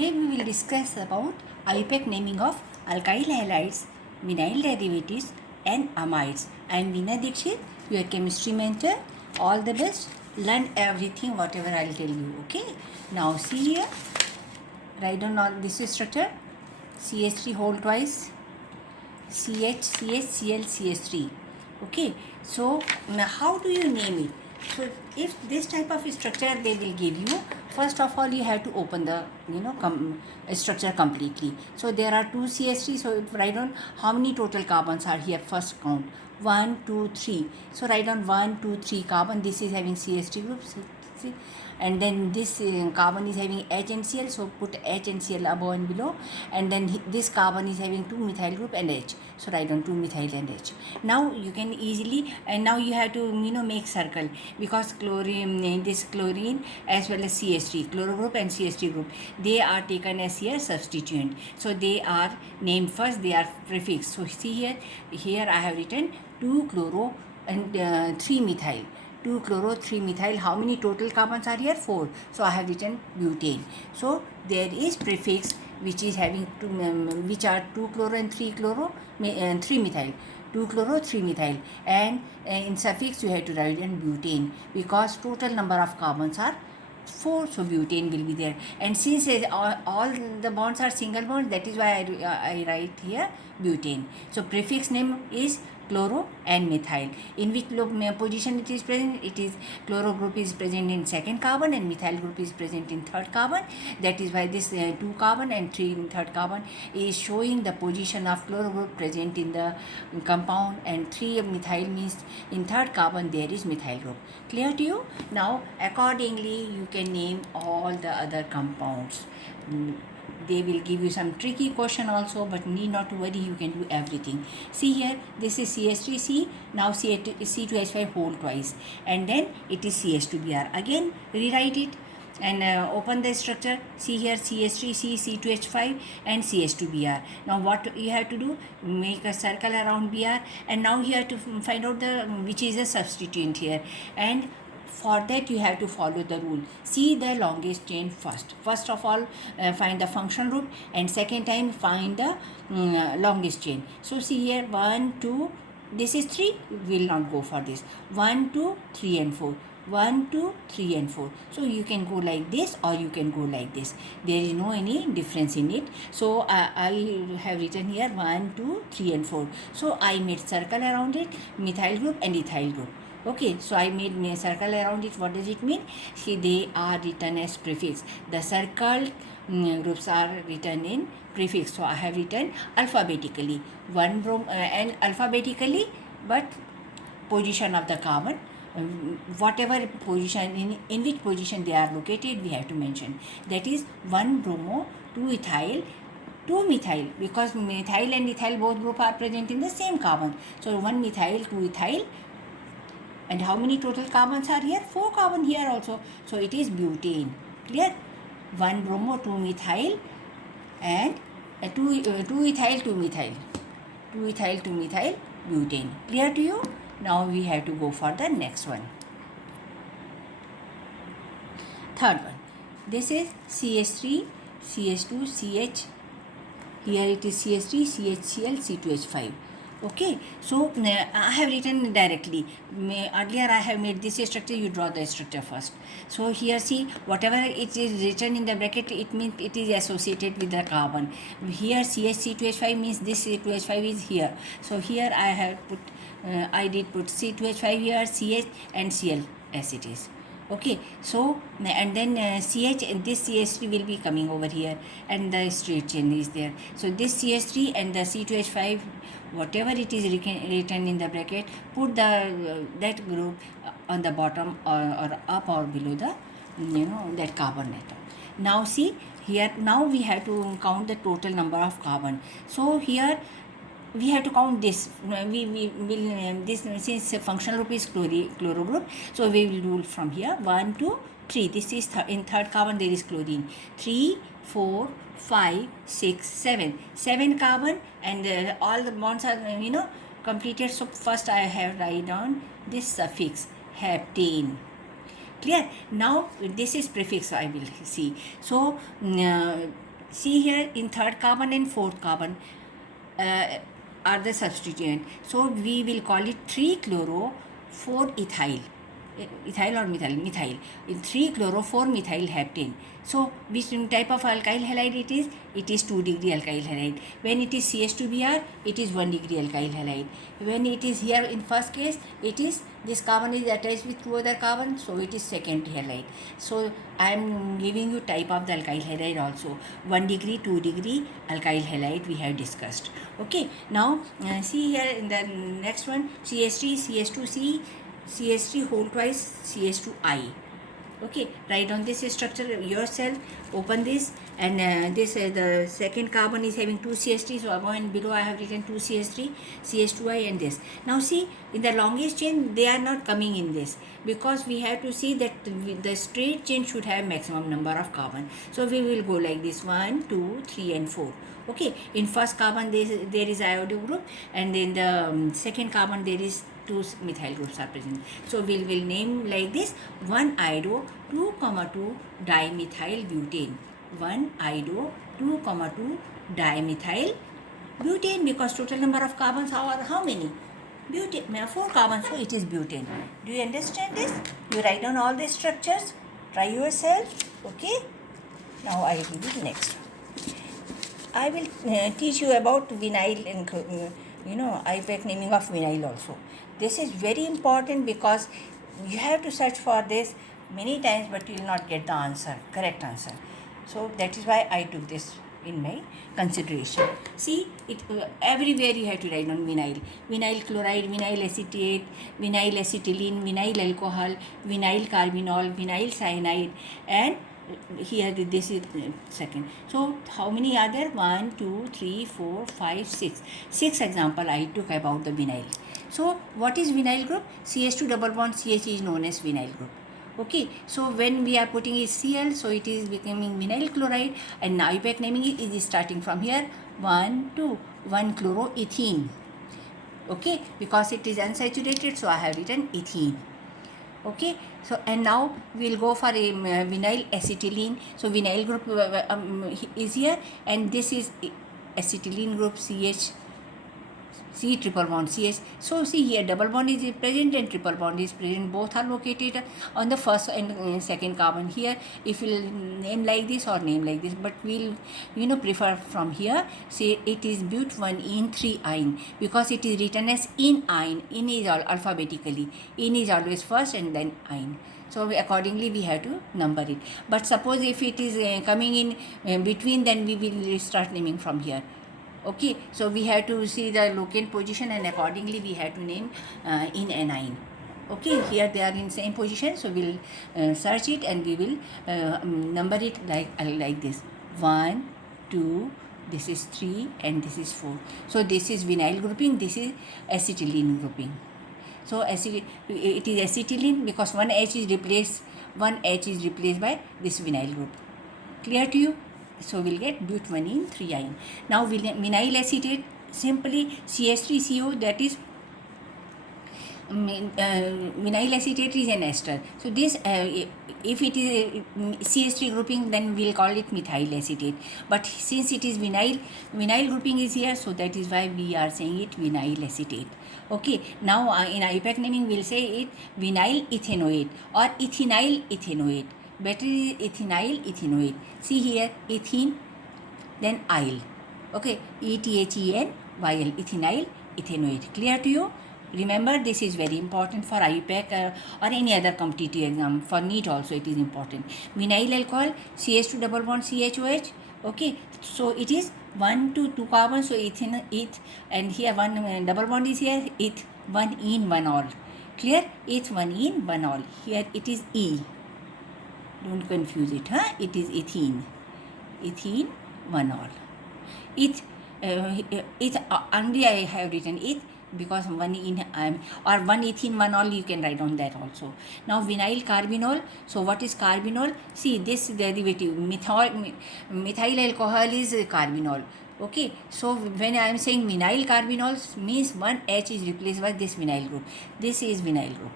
Today we will discuss about IUPAC naming of alkyl halides, vinyl derivatives and amides. I am Veena Dikshit, your chemistry mentor. All the best. Learn everything whatever I will tell you. Okay. Now see here. Write down all this structure. CH3 whole twice. CH, CH, Cl, CH3. Okay. So now how do you name it? So if this type of structure they will give you, first of all you have to open the structure completely. So there are two CH3. So write down how many total carbons are here. First count 1, 2, 3. So write down 1, 2, 3 carbon. This is having CH3 group. See? And then this carbon is having H and Cl, so put H and Cl above and below. And then this carbon is having 2 methyl group and H, so write down 2 methyl and H. Now you can easily, and now you have to make circle, because chlorine, this chlorine as well as CH3, chloro group and CH3 group, they are taken as here substituent. So they are named first, they are prefixed. So see here I have written 2 chloro and 3 methyl. 2 chloro, 3 methyl. How many total carbons are here? 4. So I have written butane. So there is prefix which is having two, which are 2 chloro and 3 chloro and 3 methyl. 2 chloro, 3 methyl, and in suffix you have to write in butane, because total number of carbons are 4, so butane will be there. And since all the bonds are single bonds, that is why I write here butane. So prefix name is chloro and methyl. In which position it is present? It is chloro group is present in second carbon and methyl group is present in third carbon. That is why this 2 carbon and 3 in third carbon is showing the position of chloro group present in the compound, and 3 methyl means in third carbon there is methyl group. Clear to you? Now accordingly you can name all the other compounds. They will give you some tricky question also, but need not to worry, you can do everything. See here, this is CH3C, now C2H5 whole twice, and then it is CH2Br. Again rewrite it and open the structure. See here, CH3C, C2H5 and CH2Br. Now what you have to do, make a circle around Br, and now you have to find out the which is a substituent here, and for that you have to follow the rule. See the longest chain first. First of all find the functional group, and second time find the longest chain. So see here, 1, 2, this is 3, will not go for this. 1, 2, 3 and 4. 1, 2, 3 and 4. So you can go like this or you can go like this. There is no any difference in it. So I have written here 1, 2, 3 and 4. So I made circle around it, methyl group and ethyl group. Okay, so I made a circle around it. What does it mean? See, they are written as prefix. The circled groups are written in prefix. So I have written alphabetically, and alphabetically, but position of the carbon, whatever position, in which position they are located, we have to mention. That is 1 bromo, 2 ethyl, 2 methyl, because methyl and ethyl both group are present in the same carbon. So 1 methyl, 2 ethyl. And how many total carbons are here? 4 carbon here also. So it is butane. Clear? 1 bromo, 2 methyl, and 2 ethyl, 2 methyl. 2 ethyl, 2 methyl, butane. Clear to you? Now we have to go for the next one. Third one. This is CH3, CH2, CH. Here it is CH3, CHCl, C2H5. Okay, so I have written directly. Earlier I have made this structure, you draw the structure first. So here see, whatever it is written in the bracket, it means it is associated with the carbon. Here CH2H5 means this C2H5 is here. So here I have put, I did put C2H5 here, CH and Cl as it is. Okay, so and then CH and this CH3 will be coming over here, and the straight chain is there. So this CH3 and the C2H5, whatever it is written in the bracket, put the that group on the bottom or up or below the that carbon atom. Now see here, now we have to count the total number of carbon. So here we have to count this. We will this, since functional group is chloro group, so we will do from here 1, 2, 3. This is in third carbon there is chlorine. 3, 4, 5, 6, 7. 7 carbon, and all the bonds are completed. So first I have write down this suffix heptane. Clear? Now this is prefix I will see. So see here in third carbon and fourth carbon are the substituent. So we will call it 3-chloro 4-ethyl. Ethyl or methyl? Methyl. In 3-chloro 4-methyl heptane. So which type of alkyl halide it is? It is 2-degree alkyl halide. When it is CH2Br, it is 1-degree alkyl halide. When it is here in first case, it is this carbon is attached with 2 other carbons, so it is secondary halide. So I am giving you type of the alkyl halide also. 1-degree, 2-degree alkyl halide we have discussed. Okay. Now see here in the next one, CH3, CH2C, CH3 whole twice, CH2I. Okay, write down this structure yourself. Open this, and this the second carbon is having 2 CH3. So above and below I have written 2 CH3, CH2I, and this. Now see, in the longest chain they are not coming in this, because we have to see that the straight chain should have maximum number of carbon. So we will go like this: 1, 2, 3, and 4. Okay, in first carbon there is iodo group, and in the second carbon there is 2 methyl groups are present. So we will name like this: 1 iodo 2,2 dimethyl butane. 1 iodo 2,2 dimethyl butane, because total number of carbons are how many? Butane, 4 carbons, so it is butane. Do you understand this? You write down all these structures. Try yourself. Okay. Now I will give you next. I will teach you about vinyl and IUPAC naming of vinyl also. This is very important because you have to search for this many times, but you will not get the answer, correct answer. So that is why I took this in my consideration. See, it everywhere you have to write down vinyl. Vinyl chloride, vinyl acetate, vinyl acetylene, vinyl alcohol, vinyl carbinol, vinyl cyanide, and here this is second. So how many are there? 1, 2, 3, 4, 5, 6. 6 example I took about the vinyl. So what is vinyl group? CH2 double bond CH is known as vinyl group. Okay, so when we are putting it Cl, so it is becoming vinyl chloride, and now IUPAC naming it is starting from here 1, 2, 1-chloroethene. Okay, because it is unsaturated, so I have written ethene. Okay, so and now we'll go for a vinyl acetylene. So vinyl group is here, and this is acetylene group CH, C triple bond CH. So see here, double bond is present and triple bond is present. Both are located on the first and second carbon. Here, if we'll name like this or name like this, but we'll prefer from here. Say it is but-1-ene 3-ine, because it is written as in-ine. In is all alphabetically. In is always first and then ine. So accordingly we have to number it. But suppose if it is coming in between, then we will start naming from here. Okay, so we have to see the locate position, and accordingly we have to name in anion. Okay, here they are in same position, so we'll search it and we will number it like this: 1, 2, this is 3, and this is 4. So this is vinyl grouping, this is acetylene grouping. So it is acetylene because one H is replaced by this vinyl group. Clear to you? So we'll get but-1-ene 3-ine. Now vinyl acetate, simply CH3CO, that is vinyl acetate is an ester. So this if it is a CH3 grouping, then we'll call it methyl acetate. But since it is vinyl grouping is here, so that is why we are saying it vinyl acetate. Okay, now in IUPAC naming we'll say it vinyl ethanoate or ethinyl ethanoate. Better is ethinyl ethanoate. See here, ethene, then yl. Okay, ETHENYL, ethinyl ethanoate. Clear to you? Remember, this is very important for IUPAC or any other competitive exam. For NEET also it is important. Vinyl alcohol, CH2 double bond CHOH. Okay, so it is 1 to 2 carbons, so eth, and here one double bond is here, eth 1-ene 1-ol. Clear? Eth 1-ene 1-ol. Here it is E. Don't confuse it, huh? It is ethene 1-ol. Eth, only I have written eth because 1-ene or 1-ethene 1-ol, you can write down that also. Now vinyl carbinol. So what is carbinol? See this derivative, methyl alcohol is carbinol. Okay, so when I am saying vinyl carbinol, means one H is replaced by this vinyl group. This is vinyl group.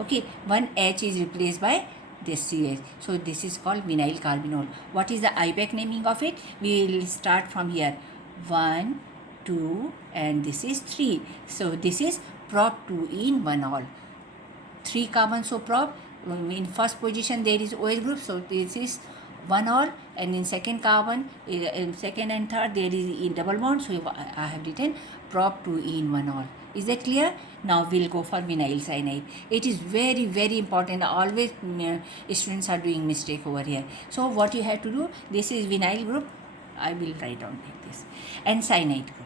Okay, one H is replaced by this CH. So this is called vinyl carbinol. What is the IUPAC naming of it? We will start from here. 1, 2, and this is 3. So this is prop 2 in 1 all. 3 carbons, so prop. In first position there is OH group, so this is 1 all, and in second carbon, in second and third there is in double bond, so I have written prop 2 in 1 all. Is that clear? Now we'll go for vinyl cyanide. It is very, very important. Always students are doing mistake over here. So what you have to do, this is vinyl group, I will write down like this, and cyanide group.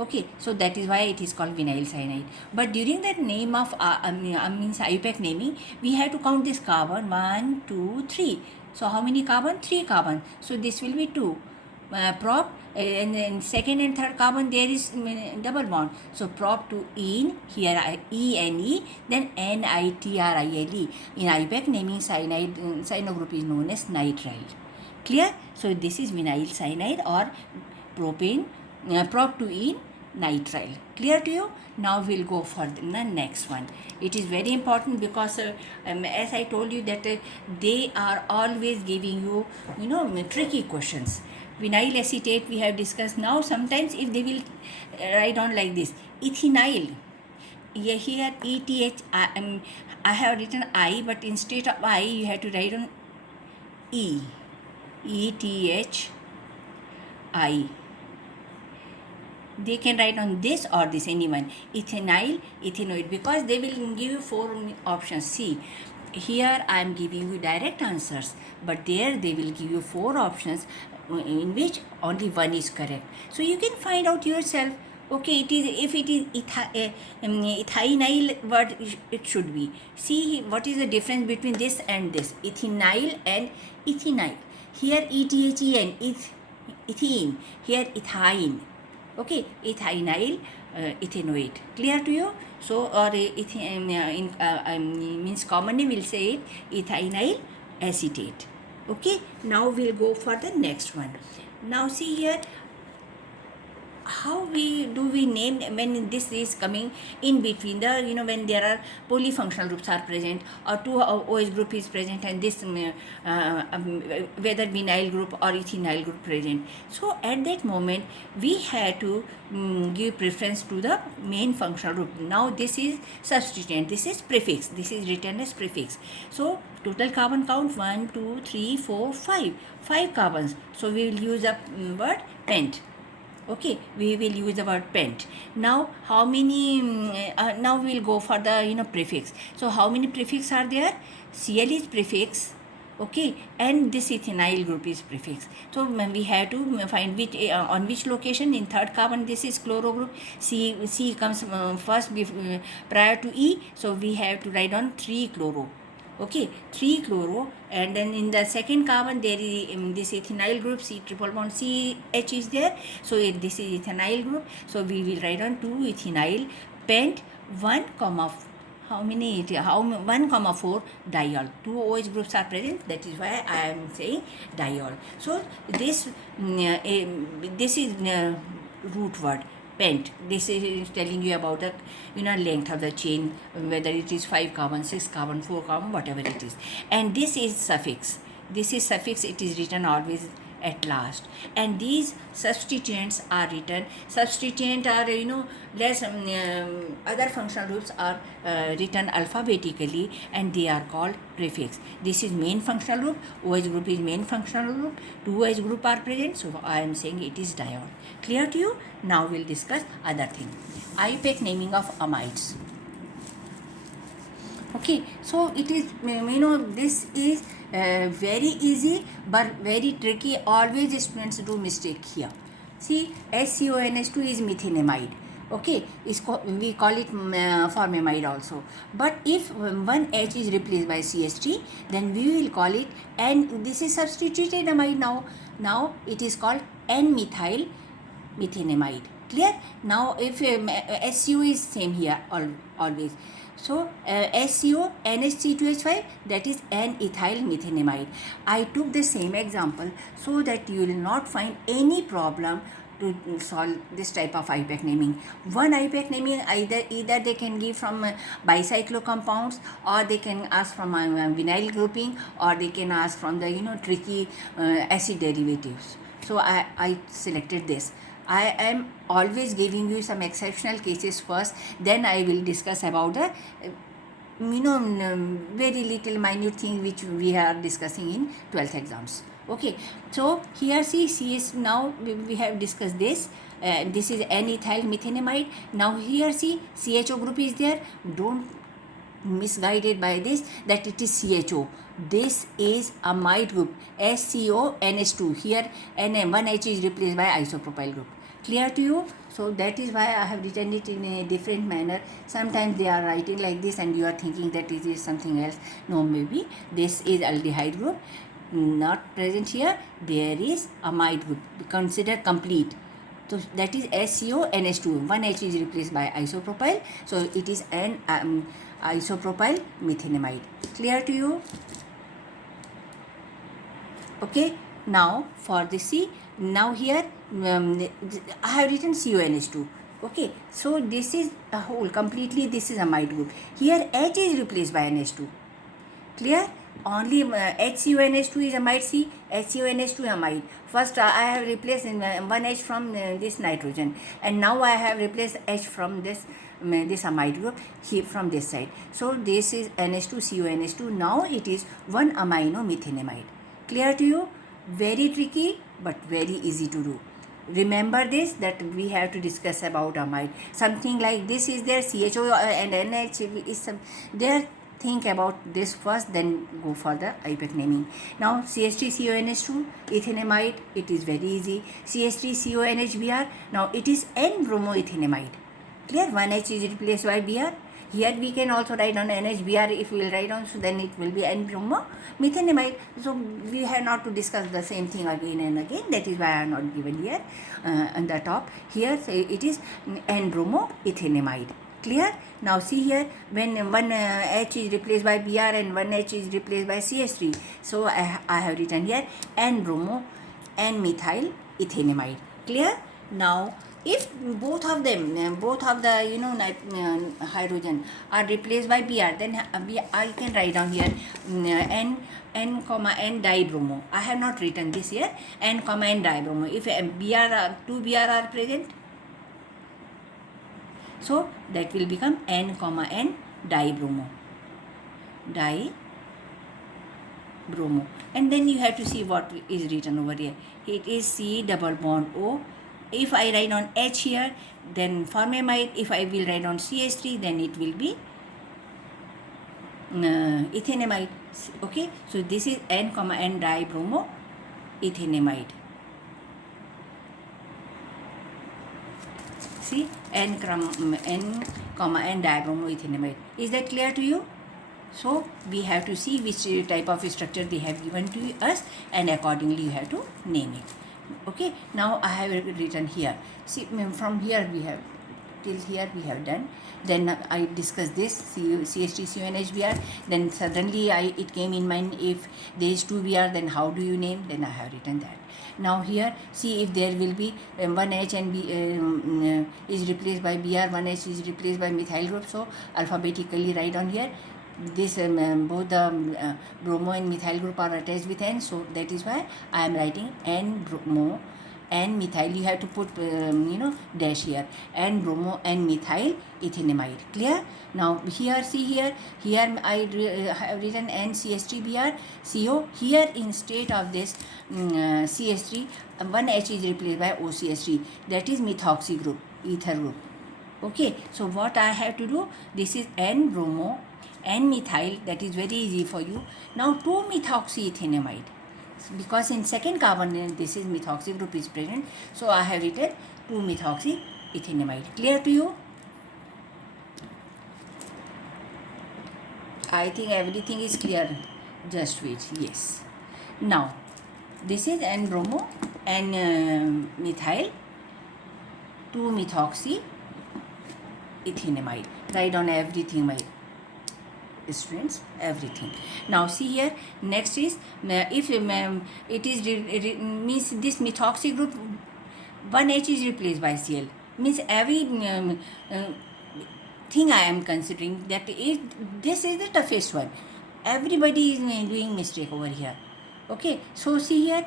Okay, so that is why it is called vinyl cyanide. But during that name of means IUPAC naming, we have to count this carbon 1, 2, 3. So how many carbon? 3 carbon. So this will be 2. Prop, and then second and third carbon there is double bond. So prop 2 in, here E-N-E, then N-I-T-R-I-L-E. In IUPAC naming, cyanide cyano group is known as nitrile. Clear? So this is vinyl cyanide or propane, prop 2 in nitrile. Clear to you? Now we'll go for the next one. It is very important because as I told you that they are always giving you tricky questions. Vinyl acetate we have discussed. Now sometimes if they will write on like this, ethinyl, here ETH, I have written I, but instead of I you have to write on ETHI. They can write on this or this, anyone. Ethinyl, ethanoid, because they will give you 4 options. See, here I am giving you direct answers, but there they will give you 4 options in which only one is correct. So you can find out yourself. Okay, it is, if it is ethinyl, what it should be. See what is the difference between this and this, ethinyl and ethinyl. Here ETHEN, ethene, here ethine. Okay, ethinyl, ethanoid. Clear to you? So, or means commonly we'll say it ethinyl acetate. Okay, now we'll go for the next one. Now see here, how we name when this is coming in between the when there are polyfunctional groups are present or 2 OH group is present, and this whether vinyl group or ethinyl group present. So at that moment we have to give preference to the main functional group. Now this is substituent, this is prefix, this is written as prefix. So total carbon count 1, 2, 3, 4, 5 carbons. So we will use the word pent. Okay, we will use the word pent. Now how many now we will go for the prefix. So how many prefix are there? Cl is prefix, okay, and this ethinyl group is prefix. So we have to find which on which location. In third carbon this is chloro group. C comes first prior to E, so we have to write on 3 chloro. Okay, 3 chloro, and then in the second carbon there is this ethinyl group, C triple bond CH is there. So this is ethinyl group. So we will write on 2 ethinyl pent 1, how many? 1,4 diol. 2 OH groups are present. That is why I am saying diol. So this is root word. Pent. This is telling you about the length of the chain, whether it is 5 carbon, 6 carbon, 4 carbon, whatever it is. And this is suffix. This is suffix. It is written always at last. And these substituents are written. Substituent are less other functional groups are written alphabetically, and they are called prefix. This is main functional group. OH group is main functional group. 2 OH group are present. So I am saying it is diol. Clear to you? Now we'll discuss other thing. IUPAC naming of amides. Okay, so it is this is very easy but very tricky. Always students do mistake here. See, SCONH2 is methenamide. Okay, we call it formamide also. But if one H is replaced by CH3, then we will call it, and this is substituted amide now. Now it is called N-methyl methenamide. Clear? Now if SCO is same here always. So SCO NH3CH5, that is N-ethyl methenamide. I took the same example so that you will not find any problem to solve this type of IUPAC naming. One IUPAC naming, either they can give from bicyclo compounds, or they can ask from vinyl grouping, or they can ask from the tricky acid derivatives. So I selected this. I am always giving you some exceptional cases first, then I will discuss about the very little minute thing which we are discussing in 12th exams. Okay, so here see CS, now we have discussed this. This is N-ethyl methenamide. Now here see CHO group is there. Don't misguided by this that it is CHO. This is amide group, SCONH2. Here N1H is replaced by isopropyl group. Clear to you? So that is why I have written it in a different manner. Sometimes they are writing like this and you are thinking that it is something else. No, maybe this is aldehyde group, not present here. There is amide group, consider complete. So that is SCONH2. One H is replaced by isopropyl. So it is an isopropyl methenamide. Clear to you? Okay. Now for the C, now here I have written CONH2. Okay, so this is a whole completely, this is amide group. Here H is replaced by NH2. Clear? Only HCONH2 is amide C, HCONH2 amide. First I have replaced one H from this nitrogen, and now I have replaced H from this amide group here from this side. So this is NH2 CONH2. Now it is one amino methenamide. Clear to you? Very tricky but very easy to do. Remember this, that we have to discuss about amide. Something like this is there, CHO and NH is some there. Think about this first, then go for the IUPAC naming. Now CH3CONH2 ethenamide, it is very easy. CH3CONHBr, now it is N-bromoethenamide. Clear? One H is replaced by Br. Here we can also write on NHBr. If we will write on, so then it will be N-bromomethenamide. So we have not to discuss the same thing again and again. That is why I am not given here on the top. Here it is N-bromoethenamide. Clear? Now see here, when one H is replaced by Br and one H is replaced by CH3. So I have written here N-bromo, N-methyl ethenamide. Clear? Now if both of them, both of the hydrogen are replaced by Br, then I can write down here N dibromo. I have not written this here. N, N dibromo. If two Br are present, so that will become N, N dibromo. Dibromo. And then you have to see what is written over here. It is C double bond O. If I write on H here, then formamide. If I will write on CH3, then it will be ethenamide. Okay, so this is N, N dibromo ethenamide. See, N, N dibromo ethenamide. Is that clear to you? So we have to see which type of structure they have given to us, and accordingly you have to name it. Okay, now I have written here. See, from here we have till here we have done. Then I discussed this CH3CONHBr. Then suddenly it came in mind, if there is 2Br, then how do you name? Then I have written that. Now here see, if there will be one H and B is replaced by Br, one H is replaced by methyl group. So alphabetically write on here. This both the bromo and methyl group are attached with N, so that is why I am writing N bromo and methyl. You have to put dash here, N bromo and methyl ethenamide. Clear? Now here see here I have written NCH3Br CO. Here instead of this CH3, one H is replaced by OCH3. That is methoxy group, ether group. Okay, so what I have to do, this is N bromo and methyl, that is very easy for you. Now 2-methoxyethenamide, because in second carbon this is methoxy group is present, so I have written 2-methoxyethenamide. Clear to you? I think everything is clear. Just wait. Yes. Now this is N-bromo and methyl 2-methoxyethenamide. Write down everything, my students, everything. Now see here, next is if it is means this methoxy group one H is replaced by Cl. Means every thing I am considering that this is the toughest one. Everybody is doing mistake over here. Okay, so see here,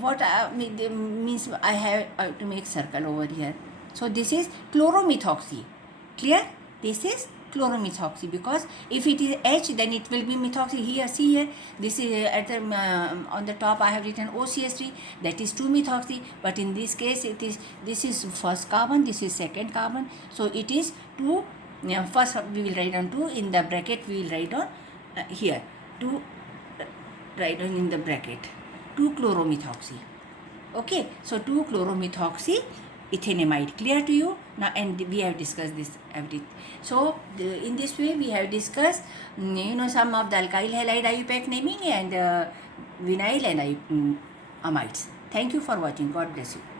what means I have to make circle over here. So this is chloromethoxy. Clear? This is chloromethoxy, because if it is H, then it will be methoxy. Here, see here, this is at the on the top I have written OCH3, that is 2-methoxy, but in this case it is, this is first carbon, this is second carbon, so it is 2. First we will write on 2, in the bracket we will write on here 2, write on in the bracket 2-chloromethoxy. Okay, so 2-chloromethoxy ethanamide. Clear to you now? And we have discussed this everything. So in this way we have discussed some of the alkyl halide IUPAC naming and vinyl and amides. Thank you for watching. God bless you.